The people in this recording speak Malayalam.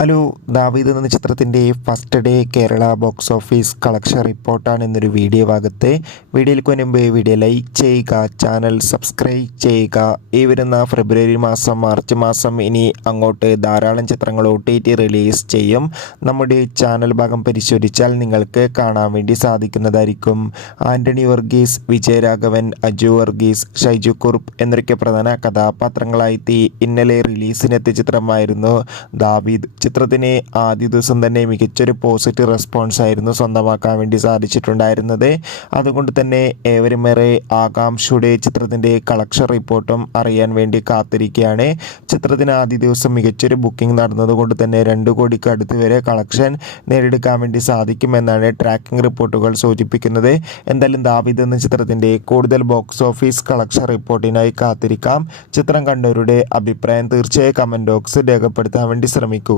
ഹലോ, ദാവീദ് എന്ന ചിത്രത്തിൻ്റെ first day Kerala box office collection റിപ്പോർട്ടാണ് ഇന്നൊരു വീഡിയോ ഭാഗത്ത്. വീഡിയോയിലേക്ക് മുൻപ് വീഡിയോ ലൈക്ക് ചെയ്യുക, ചാനൽ സബ്സ്ക്രൈബ് ചെയ്യുക. ഈ വരുന്ന ഫെബ്രുവരി മാസം, മാർച്ച് മാസം ഇനി അങ്ങോട്ട് ധാരാളം ചിത്രങ്ങൾ OTT റിലീസ് ചെയ്യും. നമ്മുടെ ചാനൽ ഭാഗം പരിശോധിച്ചാൽ നിങ്ങൾക്ക് കാണാൻ വേണ്ടി സാധിക്കുന്നതായിരിക്കും. ആൻ്റണി വർഗീസ്, വിജയരാഘവൻ, അജു വർഗീസ്, ഷൈജു കുറുപ്പ് എന്നൊക്കെ പ്രധാന കഥാപാത്രങ്ങളായി ഇന്നലെ റിലീസിനെത്തിയ ചിത്രമായിരുന്നു ദാവീദ്. ചിത്രത്തിന് ആദ്യ ദിവസം തന്നെ മികച്ചൊരു പോസിറ്റീവ് റെസ്പോൺസ് ആയിരുന്നു സ്വന്തമാക്കാൻ വേണ്ടി സാധിച്ചിട്ടുണ്ടായിരുന്നത്. അതുകൊണ്ട് തന്നെ ഏവരുമേറെ ആകാംക്ഷയുടെ ചിത്രത്തിൻ്റെ കളക്ഷൻ റിപ്പോർട്ടും അറിയാൻ വേണ്ടി കാത്തിരിക്കുകയാണ്. ചിത്രത്തിന് ആദ്യ ദിവസം മികച്ചൊരു ബുക്കിംഗ് നടന്നതുകൊണ്ട് തന്നെ 2 കോടിക്ക് അടുത്ത് വരെ കളക്ഷൻ നേടിയെടുക്കാൻ വേണ്ടി സാധിക്കുമെന്നാണ് ട്രാക്കിംഗ് റിപ്പോർട്ടുകൾ സൂചിപ്പിക്കുന്നത്. എന്തായാലും ദാവീദ് എന്ന ചിത്രത്തിൻ്റെ കൂടുതൽ ബോക്സ് ഓഫീസ് കളക്ഷൻ റിപ്പോർട്ടിനായി കാത്തിരിക്കാം. ചിത്രം കണ്ടവരുടെ അഭിപ്രായം തീർച്ചയായും കമൻറ്റ് ബോക്സിൽ രേഖപ്പെടുത്താൻ വേണ്ടി ശ്രമിക്കുക.